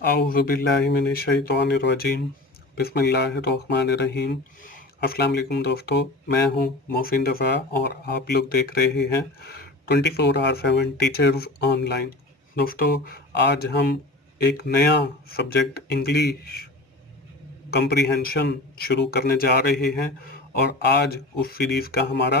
आऊज़ुबिल्लाहिमिनश्शैतानिर्रजीम बिस्मिल्लाहिर्रहमानिर्रहीम। अस्सलाम वालेकुम दोस्तों, मैं हूं मोहसिन रज़ा और आप लोग देख रहे हैं 24/7 टीचर्स ऑनलाइन। दोस्तों, आज हम एक नया सब्जेक्ट इंग्लिश कम्प्रीहेंशन शुरू करने जा रहे हैं और आज उस सीरीज़ का हमारा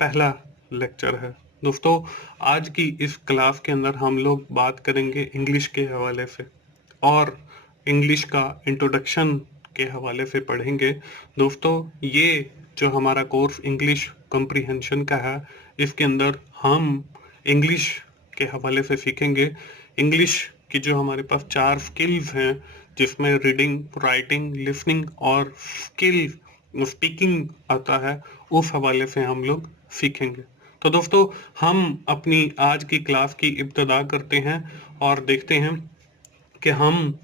पहला लेक्चर है। दोस्तों, आज की इस क्लास के अंदर हम लोग बात करेंगे इंग्लिश के हवाले से और इंग्लिश का इंट्रोडक्शन के हवाले से पढ़ेंगे। दोस्तों, ये जो हमारा कोर्स इंग्लिश कम्प्रीहेंशन का है, इसके अंदर हम इंग्लिश के हवाले से सीखेंगे। इंग्लिश की जो हमारे पास 4 स्किल्स हैं, जिसमें रीडिंग, राइटिंग, लिसनिंग और स्पीकिंग आता है, उस हवाले से हम लोग सीखेंगे। तो दोस्तों, हम अपनी आज की क्लास की इब्तिदा करते हैं और देखते हैं कि हम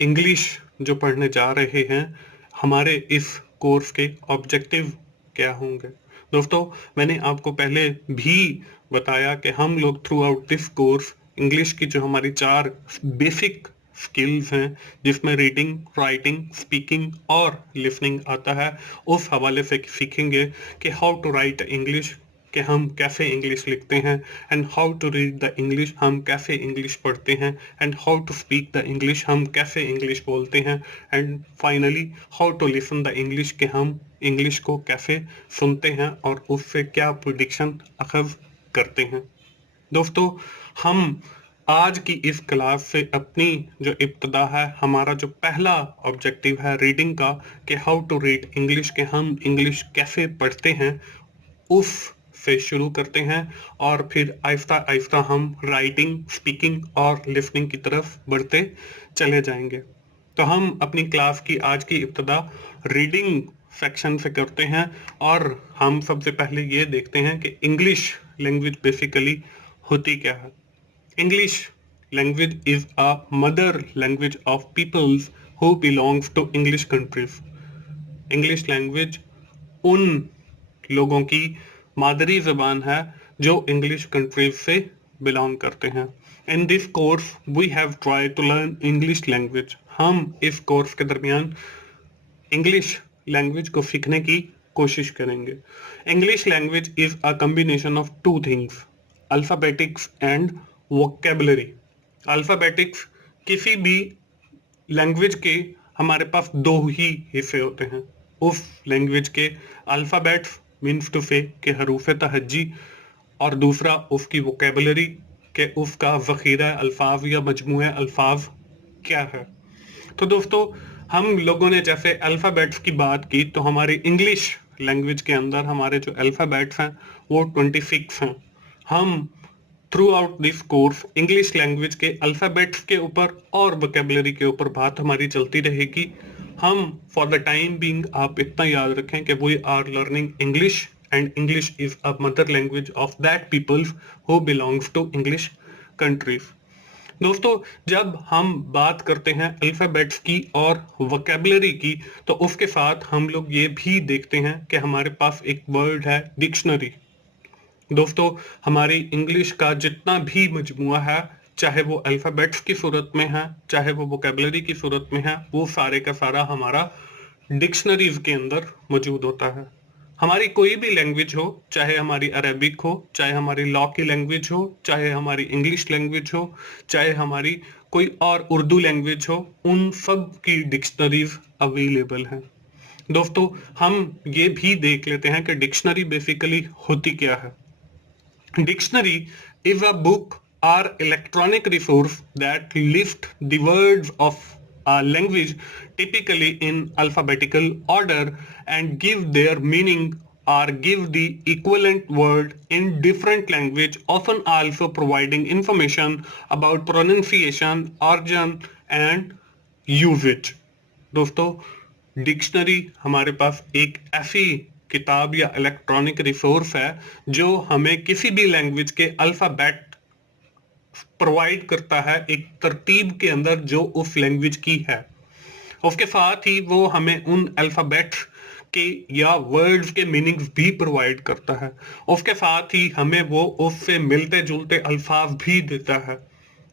इंग्लिश जो पढ़ने जा रहे हैं, हमारे इस कोर्स के ऑब्जेक्टिव क्या होंगे। दोस्तों, मैंने आपको पहले भी बताया कि हम लोग through out this course English की जो हमारी 4 बेसिक स्किल्स हैं, जिसमें रीडिंग, राइटिंग, स्पीकिंग और लिसनिंग आता है, उस हवाले से सीखेंगे कि हाउ टू राइट इंग्लिश, कि हम कैसे इंग्लिश लिखते हैं, and how to read the English, हम कैसे इंग्लिश पढ़ते हैं, and how to speak the English, हम कैसे इंग्लिश बोलते हैं, and finally how to listen the English, कि हम इंग्लिश को कैसे सुनते हैं और उससे क्या प्रिडिक्शन अखज़ करते हैं। दोस्तों, हम आज की इस क्लास से अपनी जो इब्तिदा है, हमारा जो पहला ऑब्जेक्टिव है रीडिंग का, कि हाउ टू रीड इंग्लिश, के हम इंग्लिश कैसे पढ़ते हैं, उस से शुरू करते हैं और फिर आहिस्ता आहिस्ता हम राइटिंग, स्पीकिंग और लिसनिंग की तरफ बढ़ते चले जाएंगे। तो हम अपनी क्लास की आज की इब्तिदा रीडिंग सेक्शन से करते हैं और हम सबसे पहले ये देखते हैं कि इंग्लिश लैंग्वेज बेसिकली होती क्या है। English language is a mother language of peoples who belongs to English countries. English language उन लोगों की मादरी ज़बान है जो इंग्लिश कंट्रीज से बिलोंग करते हैं। In this course we have try to learn English language. हम इस कोर्स के दरमियान इंग्लिश लैंग्वेज को सीखने की कोशिश करेंगे। English language is a combination of 2 things, alphabetics and vocabulary. Alphabetics, किसी भी लैंग्वेज के हमारे पास 2 ही हिस्से होते हैं। उस लैंग्वेज के अल्फ़ाबेट्स मीन्स टू से के हरूफ तहज्जी, और दूसरा उसकी वोकेबलरी, के उसका ज़ख़ीरा अल्फाज या मजमूआ अल्फाज क्या है। तो दोस्तों, हम लोगों ने जैसे अल्फ़ाबेट्स की बात की, तो हमारी इंग्लिश लैंग्वेज के अंदर हमारे जो अल्फ़ाबेट्स हैं वो 26 हैं। हम through out this course English language के अल्फ़ाबेट्स के ऊपर और वोकेबलरी के ऊपर बात हमारी चलती रहेगी। हम फॉर द टाइम बीइंग आप इतना याद रखें कि we are learning English and English is a mother language of that peoples who belongs to English countries. दोस्तों, जब हम बात करते हैं अल्फ़ाबेट्स की और वोकेबलरी की, तो उसके साथ हम लोग ये भी देखते हैं कि हमारे पास एक वर्ड है डिक्शनरी। दोस्तों, हमारी इंग्लिश का जितना भी मजमुआ है, चाहे वो अल्फ़ाबेट्स की सूरत में है, चाहे वो वोकेबलरी की सूरत में है, वो सारे का सारा हमारा डिक्शनरीज के अंदर मौजूद होता है। हमारी कोई भी लैंग्वेज हो, चाहे हमारी अरेबिक हो, चाहे हमारी लॉ की लैंग्वेज हो, चाहे हमारी इंग्लिश लैंग्वेज हो, चाहे हमारी कोई और उर्दू लैंग्वेज हो, उन सब की डिक्शनरीज अवेलेबल हैं। दोस्तों, हम ये भी देख लेते हैं कि डिक्शनरी बेसिकली होती क्या है। Dictionary is a book or electronic resource that lists the words of a language, typically in alphabetical order, and give their meaning or give the equivalent word in different language, often also providing information about pronunciation, origin and usage. दोस्तों, dictionary हमारे पास एक ऐसी किताब या electronic resource है जो हमें किसी भी लैंग्वेज के अल्फ़ाबेट प्रोवाइड करता है एक तरतीब के अंदर जो उस लैंग्वेज की है। उसके साथ ही वो हमें उन अल्फ़ाबेट्स के या वर्ड्स के मीनिंग्स भी प्रोवाइड करता है। उसके साथ ही हमें वो उससे मिलते जुलते अल्फाज भी देता है।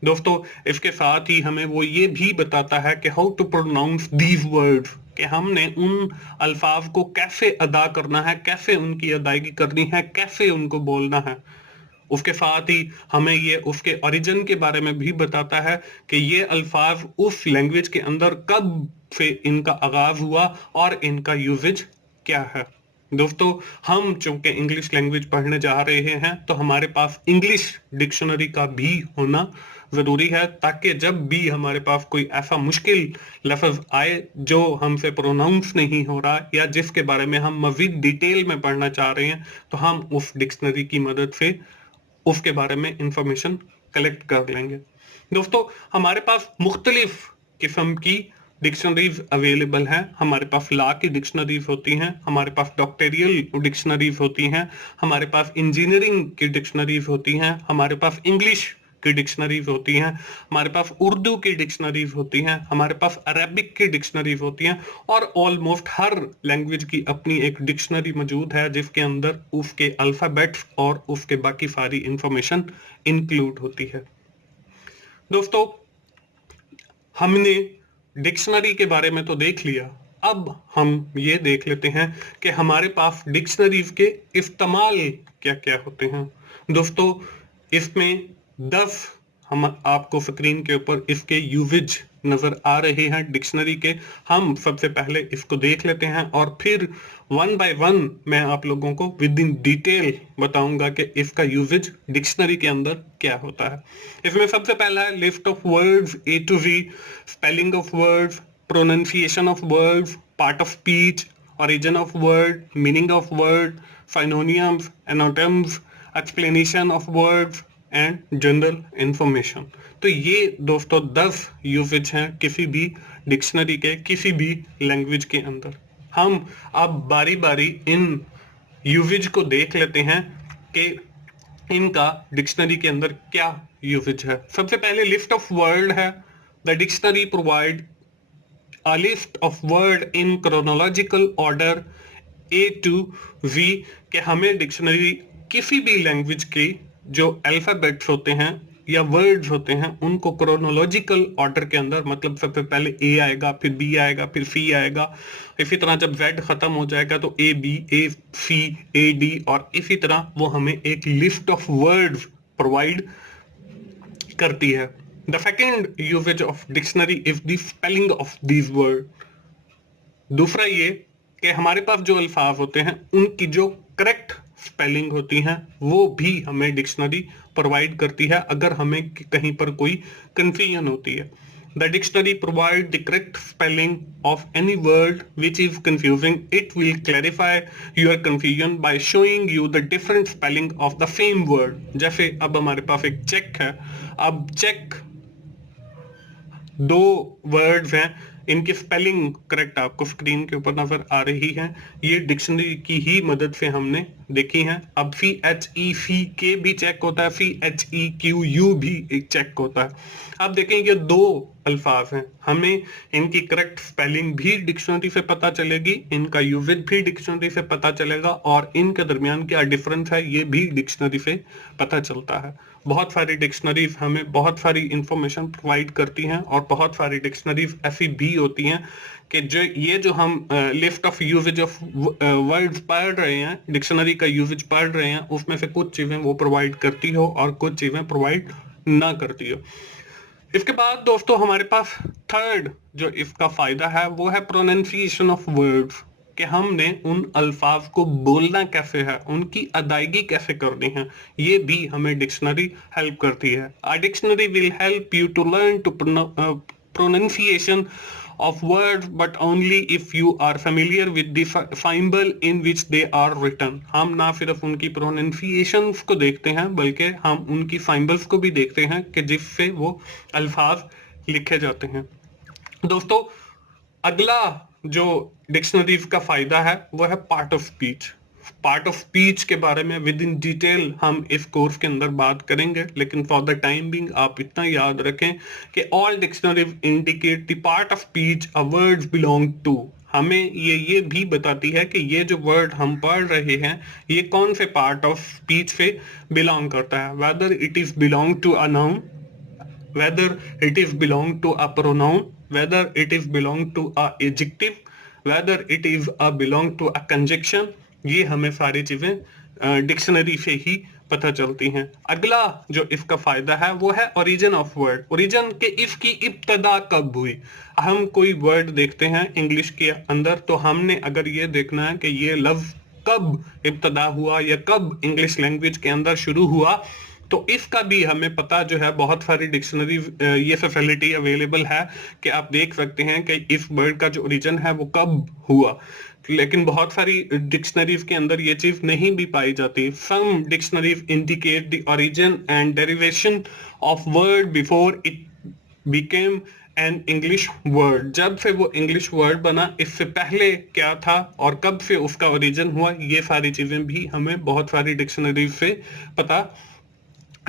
दोस्तों इसके साथ ही हमें वो ये भी बताता है कि how to pronounce these words, कि हमने उन अल्फाज को कैसे अदा करना है, कैसे उनकी अदायगी करनी है, कैसे उनको बोलना है। उसके साथ ही हमें ये उसके ओरिजिन के बारे में भी बताता है कि ये अल्फाज उस लैंग्वेज के अंदर कब से इनका आगाज हुआ और इनका यूजेज क्या है। दोस्तों हम चूंकि इंग्लिश लैंग्वेज पढ़ने जा रहे हैं तो हमारे पास इंग्लिश डिक्शनरी का भी होना जरूरी है, ताकि जब भी हमारे पास कोई ऐसा मुश्किल लफ्ज आए जो हमसे प्रोनाउंस नहीं हो रहा या जिसके बारे में हम मजीद डिटेल में पढ़ना चाह रहे हैं, तो हम उस डिक्शनरी की मदद से उसके बारे में इंफॉर्मेशन कलेक्ट कर लेंगे। दोस्तों हमारे पास मुख्तलिफ किस्म की डिक्शनरीज अवेलेबल हैं। हमारे पास लॉ की डिक्शनरीज होती हैं, हमारे पास डॉक्टोरियल डिक्शनरीज होती हैं, हमारे पास इंजीनियरिंग की डिक्शनरीज होती हैं, हमारे पास इंग्लिश की डिक्शनरीज होती हैं, हमारे पास उर्दू की डिक्शनरीज होती हैं, हमारे पास अरबिक की डिक्शनरीज होती हैं, और ऑलमोस्ट हर लैंग्वेज की अपनी एक डिक्शनरी मौजूद है जिसके अंदर उसके अल्फाबेट्स और उसके बाकी सारी इंफॉर्मेशन इंक्लूड होती है। दोस्तों हमने डिक्शनरी के बारे में तो देख लिया, अब हम ये देख लेते हैं कि हमारे पास डिक्शनरीज के इस्तेमाल क्या क्या होते हैं। दोस्तों इसमें 10 हम आपको स्क्रीन के ऊपर इसके यूजेज नजर आ रहे हैं डिक्शनरी के। हम सबसे पहले इसको देख लेते हैं और फिर वन बाय वन मैं आप लोगों को विद इन डिटेल बताऊंगा कि इसका यूजेज डिक्शनरी के अंदर क्या होता है। इसमें सबसे पहला है list of words A to Z, spelling of words, pronunciation of words, part of speech, origin of word, meaning of word, synonyms, anonyms, explanation of words and general information। तो ये दोस्तों 10 यूजेज हैं किसी भी डिक्शनरी के किसी भी language के अंदर। हम अब बारी बारी इन यूजेज को देख लेते हैं कि इनका डिक्शनरी के अंदर क्या यूजेज है। सबसे पहले लिस्ट ऑफ वर्ड है। The dictionary provide a list of word in chronological order A to Z, कि हमें डिक्शनरी किसी भी लैंग्वेज के जो अल्फाबेट्स होते हैं या वर्ड्स होते हैं उनको क्रोनोलॉजिकल ऑर्डर के अंदर, मतलब सबसे पहले A आएगा, फिर B आएगा, फिर C आएगा, इसी तरह जब Z खत्म हो जाएगा तो A B A C A D, और इसी तरह वो हमें एक लिस्ट ऑफ वर्ड्स प्रोवाइड करती है। The second usage of dictionary is the spelling of these words। दूसरा ये कि हमारे पास जो अल्फाज होते हैं उनकी जो करेक्ट स्पेलिंग होती हैं वो भी हमें डिक्शनरी प्रोवाइड करती है अगर हमें कहीं पर कोई कंफ्यूजन होती है। The dictionary provide the correct spelling of any word which is confusing. It will clarify your confusion by showing you the different spelling of the same word। जैसे अब हमारे पास एक चेक है, अब चेक 2 वर्ड्स हैं, इनकी स्पेलिंग करेक्ट आपको screen के ऊपर नजर आ रही है, ये डिक्शनरी की ही मदद से हमने देखी है। अब CHECK भी चेक होता है, CHEQU भी एक चेक होता है। अब देखें ये 2 अल्फाज हैं, हमें इनकी करेक्ट स्पेलिंग भी डिक्शनरी से पता चलेगी, इनका यूजेज भी डिक्शनरी से पता चलेगा, और इनके दरमियान क्या डिफरेंस है ये भी डिक्शनरी से पता चलता है। बहुत सारी डिक्शनरीज हमें बहुत सारी इंफॉर्मेशन प्रोवाइड करती हैं, और बहुत सारी डिक्शनरीज ऐसी भी होती हैं कि जो हम list of usages of words पढ़ रहे हैं, डिक्शनरी का यूजेज पढ़ रहे हैं, उसमें से कुछ चीजें वो प्रोवाइड करती हो और कुछ चीजें प्रोवाइड ना करती हो। इसके बाद दोस्तों हमारे पास थर्ड जो इसका फायदा है वो है प्रोनाउंसिएशन ऑफ वर्ड्स, कि हमने उन अल्फाज को बोलना कैसे है, उनकी अदायगी कैसे करनी है, ये भी हमें डिक्शनरी हेल्प करती है। A dictionary will help you to learn to pronunciation of words but only if you are familiar with the symbol in which they are written। हम ना सिर्फ उनकी प्रोनाउंसिएशंस को देखते हैं बल्कि हम उनकी सिंबल्स को भी देखते हैं कि जिससे वो अल्फाज लिखे जाते हैं। दोस्तों अगला जो डिक्शनरीज का फायदा है वो है part of speech. Part of speech के बारे में विद इन डिटेल हम इस कोर्स के अंदर बात करेंगे, लेकिन फॉर द टाइम बिंग आप इतना याद रखें कि all dictionaries indicate the part of speech a words belong to. हमें ये भी बताती है कि ये जो वर्ड हम पढ़ रहे हैं ये कौन से पार्ट ऑफ स्पीच से बिलोंग करता है, whether it is belong to a noun, whether it is belong to a pronoun, whether it is belong to a adjective, whether it is a belong to a conjunction, ये हमें सारी चीजें dictionary से ही पता चलती हैं। अगला जो इसका फायदा है वो है ओरिजिन ऑफ वर्ड। ओरिजिन के इसकी इब्तदा कब हुई। हम कोई वर्ड देखते हैं इंग्लिश के अंदर तो हमने अगर ये देखना है कि ये लफ्ज कब इब्तदा हुआ या कब इंग्लिश लैंग्वेज के अंदर शुरू हुआ, तो इसका भी हमें पता जो है बहुत सारी डिक्शनरी ये फैसिलिटी अवेलेबल है कि आप देख सकते हैं कि इस वर्ड का जो ओरिजिन है वो कब हुआ। लेकिन बहुत सारी डिक्शनरीज के अंदर ये चीज नहीं भी पाई जाती। Some dictionaries indicate the origin and derivation of word before it became an English word. जब से वो इंग्लिश वर्ड बना इससे पहले क्या था और कब से उसका ओरिजिन हुआ, ये सारी चीजें भी हमें बहुत सारी डिक्शनरीज से पता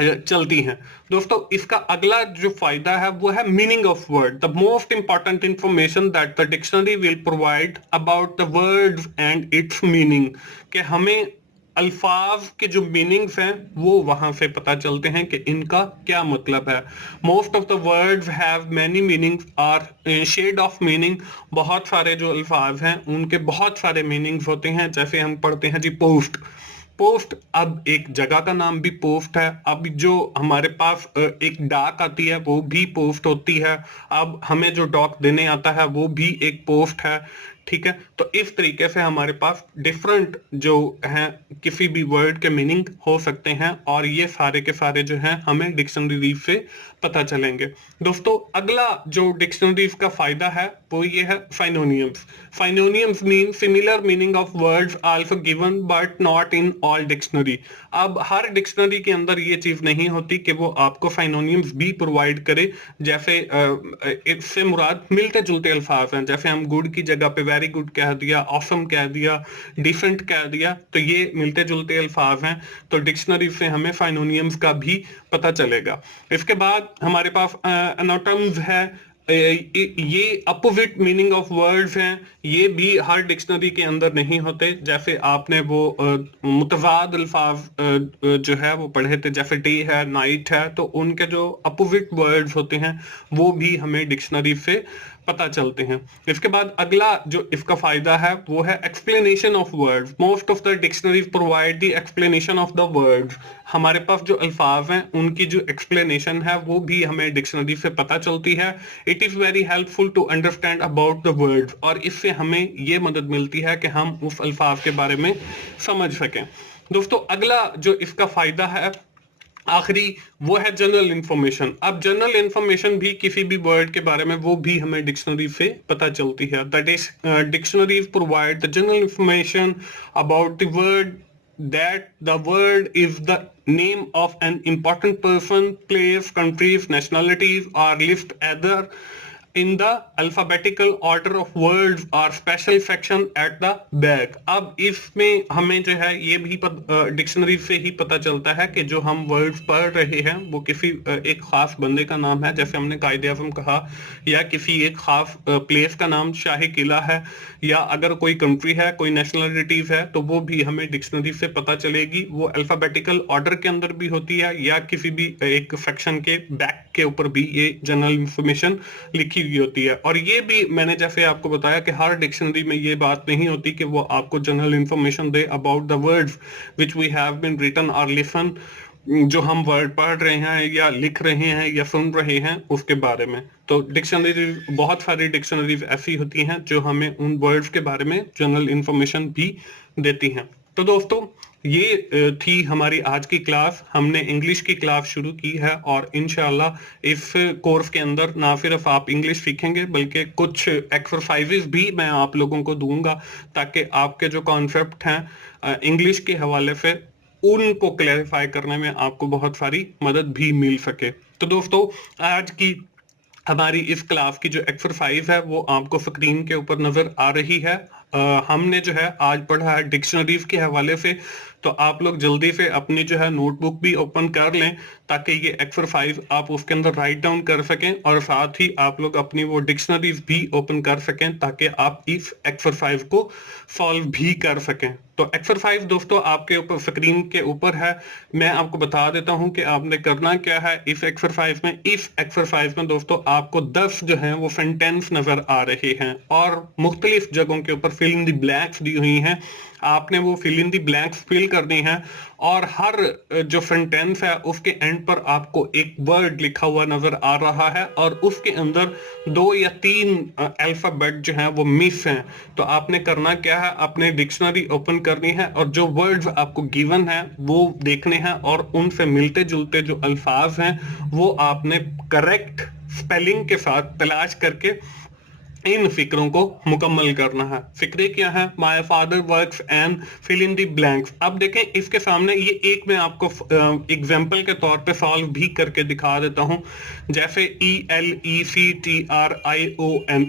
चलती हैं। दोस्तों इसका अगला जो फायदा है वो है meaning of word. The most important information that the dictionary will provide about the words and it's meaning, कि हमें अल्फाज के जो मीनिंग्स हैं वो वहां से पता चलते हैं कि इनका क्या मतलब है। Most of the words have many meanings are shade of meaning. बहुत सारे जो अल्फाज हैं उनके बहुत सारे मीनिंग्स होते हैं। जैसे हम पढ़ते हैं जी पोस्ट। पोस्ट, अब एक जगह का नाम भी पोस्ट है। अब जो हमारे पास एक डाक आती है वो भी पोस्ट होती है। अब हमें जो डॉक देने आता है वो भी एक पोस्ट है। ठीक है, तो इस तरीके से हमारे पास डिफरेंट जो हैं किसी भी वर्ड के मीनिंग हो सकते हैं और ये सारे के सारे जो हैं हमें डिक्शनरी से पता चलेंगे। दोस्तों अगला जो डिक्शनरी का फायदा है वो ये है synonyms. Synonyms mean similar meaning of words also given but not in all dictionary. अब हर डिक्शनरी के अंदर ये चीज नहीं होती कि वो आपको फाइनोनियम्स भी प्रोवाइड करे। जैसे इससे मुराद मिलते जुलते अल्फाज हैं। जैसे हम गुड की जगह पे वेरी गुड कह दिया, ऑसम कह दिया, डिफरेंट कह दिया, तो ये मिलते जुलते अल्फाज हैं। तो डिक्शनरी से हमें फाइनोनियम्स का भी पता चलेगा। इसके बाद हमारे पास एनाटम्स है। ये अपोजिट मीनिंग ऑफ वर्ड्स हैं। ये भी हर डिक्शनरी के अंदर नहीं होते। जैसे आपने वो मुतजाद अल्फाज जो है वो पढ़े थे, जैसे डे है, नाइट है, तो उनके जो अपोजिट वर्ड्स होते हैं वो भी हमें डिक्शनरी से पता चलते हैं। इसके बाद अगला जो इसका फायदा है वो है explanation of words. Most of the dictionaries provide the explanation of the words. हमारे पास जो अल्फाज हैं उनकी जो एक्सप्लेनेशन है वो भी हमें डिक्शनरी से पता चलती है। It is very helpful to understand about the words, और इससे हमें ये मदद मिलती है कि हम उस अल्फाज के बारे में समझ सकें। दोस्तों अगला जो इसका फायदा है आखिरी वो है जनरल इंफॉर्मेशन। अब जनरल इंफॉर्मेशन भी किसी भी वर्ड के बारे में वो भी हमें डिक्शनरी से पता चलती है। That is dictionaries provide the general information about the word, that the word is the name of an important person, place, countries, nationalities, or list other in the alphabetical order of words or special section at the back। अब इसमें हमें जो है ये भी dictionary से ही पता चलता है कि जो हम वर्ड्स पढ़ रहे हैं वो किसी एक खास बंदे का नाम है। जैसे हमने कायदे आज़म कहा, या किसी एक खास प्लेस का नाम शाही किला है, या अगर कोई कंट्री है, कोई नेशनलिटीज है, तो वो भी हमें डिक्शनरी से पता चलेगी। वो अल्फाबेटिकल ऑर्डर के अंदर भी होती है या किसी भी एक सेक्शन के बैक के ऊपर भी ये जनरल इंफॉर्मेशन लिखी हुई होती है। और ये भी मैंने जैसे आपको बताया कि हर डिक्शनरी में ये बात नहीं होती कि वो आपको जनरल इंफॉर्मेशन दे about the words which we have been written और लिसन, जो हम वर्ड पढ़ रहे हैं या लिख रहे हैं या सुन रहे हैं उसके बारे में। तो डिक्शनरी, बहुत सारी डिक्शनरीज ऐसी होती हैं जो हमें उन वर्ड्स के बारे में जनरल इंफॉर्मेशन भी देती हैं। तो दोस्तों ये थी हमारी आज की क्लास। हमने इंग्लिश की क्लास शुरू की है और इंशाल्लाह इस कोर्स के अंदर ना सिर्फ आप इंग्लिश सीखेंगे बल्कि कुछ एक्सरसाइजेस भी मैं आप लोगों को दूंगा ताकि आपके जो कॉन्सेप्ट हैं इंग्लिश के हवाले से उनको क्लैरिफाई करने में आपको बहुत सारी मदद भी मिल सके। तो दोस्तों आज की हमारी इस क्लास की जो एक्सरसाइज है वो आपको स्क्रीन के ऊपर नजर आ रही है। हमने जो है आज पढ़ा है डिक्शनरीज के हवाले से। तो आप लोग जल्दी से अपनी जो है नोटबुक भी ओपन कर लें ताकि ये एक्सरसाइज आप उसके अंदर राइट डाउन कर सकें, और साथ ही आप लोग अपनी वो डिक्शनरीज भी ओपन कर सकें ताकि आप इस एक्सरसाइज को सॉल्व भी कर सकें। तो एक्सरसाइज दोस्तों आपके ऊपर स्क्रीन के ऊपर है, मैं आपको बता देता हूं कि आपने करना क्या है इस एक्सरसाइज में। इस एक्सरसाइज में दोस्तों आपको 10 जो है वो सेंटेंस नजर आ रहे हैं और मुख्तलिफ जगहों के ऊपर फिल इन द ब्लैंक्स दी हुई हैं। आपने वो fill in the blanks fill करनी है और हर जो सेंटेंस है उसके एंड पर आपको एक वर्ड लिखा हुआ नजर आ रहा है और उसके अंदर 2 या 3 अल्फाबेट जो है वो मिस हैं। तो आपने करना क्या है, अपने डिक्शनरी ओपन करनी है और जो वर्ड्स आपको गिवन है वो देखने हैं और उनसे मिलते जुलते जो अल्फाज हैं वो आपने करेक्ट स्पेलिंग के साथ तलाश करके इन फिक्रों को मुकम्मल करना है। फिक्रे क्या है, my father works and fill in the blanks. अब देखें इसके सामने ये एक मैं आपको एग्जांपल के तौर पे सॉल्व भी करके दिखा देता हूं। जैसे ELECTRION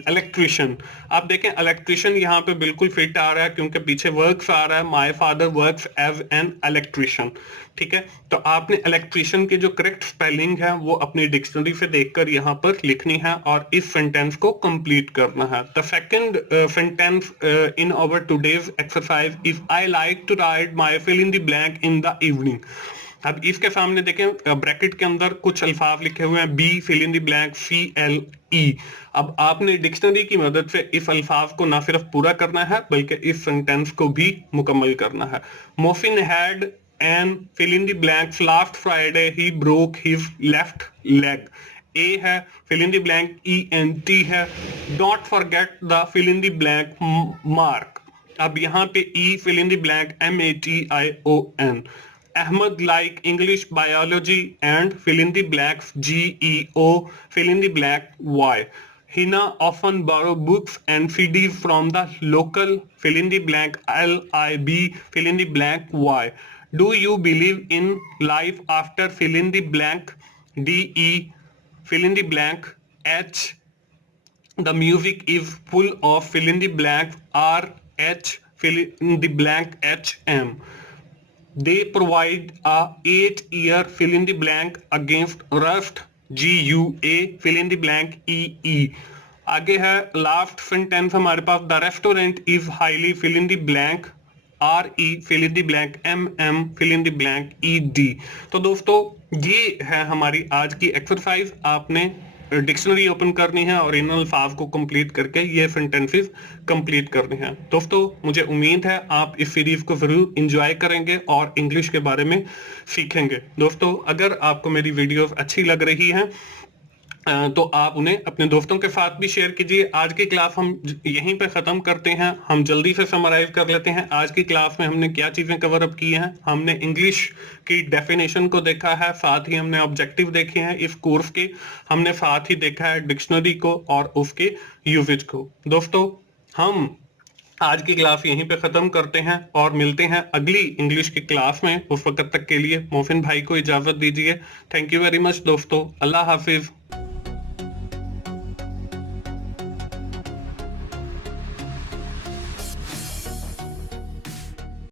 इलेक्ट्रिशियन। अब देखें इलेक्ट्रिशियन यहाँ पे बिल्कुल फिट आ रहा है क्योंकि पीछे वर्क्स आ रहा है, my father works as an electrician. ठीक है, तो आपने इलेक्ट्रिशियन की जो करेक्ट स्पेलिंग है वो अपनी डिक्शनरी से देखकर यहाँ पर लिखनी है और इस सेंटेंस को कंप्लीट करना है। The second sentence in our today's exercise is I like to ride my fill in the blank in the evening. अब इसके सामने देखें ब्रैकेट के अंदर कुछ अल्फाज लिखे हुए हैं, B fill in the blank CLE। अब आपने डिक्शनरी की मदद से इस अल्फाज को ना सिर्फ पूरा करना है बल्कि इस सेंटेंस को भी मुकम्मल करना है। Mohsin had and fill in the blanks last Friday he broke his left leg। A है, fill in the blank ENT है, don't forget the fill in the blank mark। अब यहाँ पे E fill in the blank MATION। Ahmed like English biology and fill in the blanks GEO fill in the blank Y। Hina often borrow books and CDs from the local fill in the blank LIB fill in the blank Y। Do you believe in life after fill in the blank DE fill in the blank H। The music is full of fill in the blank RH fill in the blank HM। They provide a 8-year fill in the blank against rust GUA fill in the blank EE। आगे है last sentence हमारे पास, the restaurant is highly fill in the blank RE fill in the blank MM fill in the blank ED। तो दोस्तों ये है हमारी आज की एक्सरसाइज। आपने डिक्शनरी ओपन करनी है और इन अल्फाज को कंप्लीट करके ये सेंटेंसेस कंप्लीट करने हैं। दोस्तों मुझे उम्मीद है आप इस सीरीज को जरूर एंजॉय करेंगे और इंग्लिश के बारे में सीखेंगे। दोस्तों अगर आपको मेरी वीडियोस अच्छी लग रही हैं तो आप उन्हें अपने दोस्तों के साथ भी शेयर कीजिए। आज की क्लास हम यहीं पे ख़त्म करते हैं। हम जल्दी से समराइज कर लेते हैं आज की क्लास में हमने क्या चीज़ें कवर अप की हैं। हमने इंग्लिश की डेफिनेशन को देखा है, साथ ही हमने ऑब्जेक्टिव देखे हैं इस कोर्स के, हमने साथ ही देखा है डिक्शनरी को और उसके यूजेज को। दोस्तों हम आज की क्लास यहीं पे खत्म करते हैं और मिलते हैं अगली इंग्लिश की क्लास में। उस वक्त तक के लिए मोहसिन भाई को इजाजत दीजिए। थैंक यू वेरी मच दोस्तों, अल्लाह हाफिज।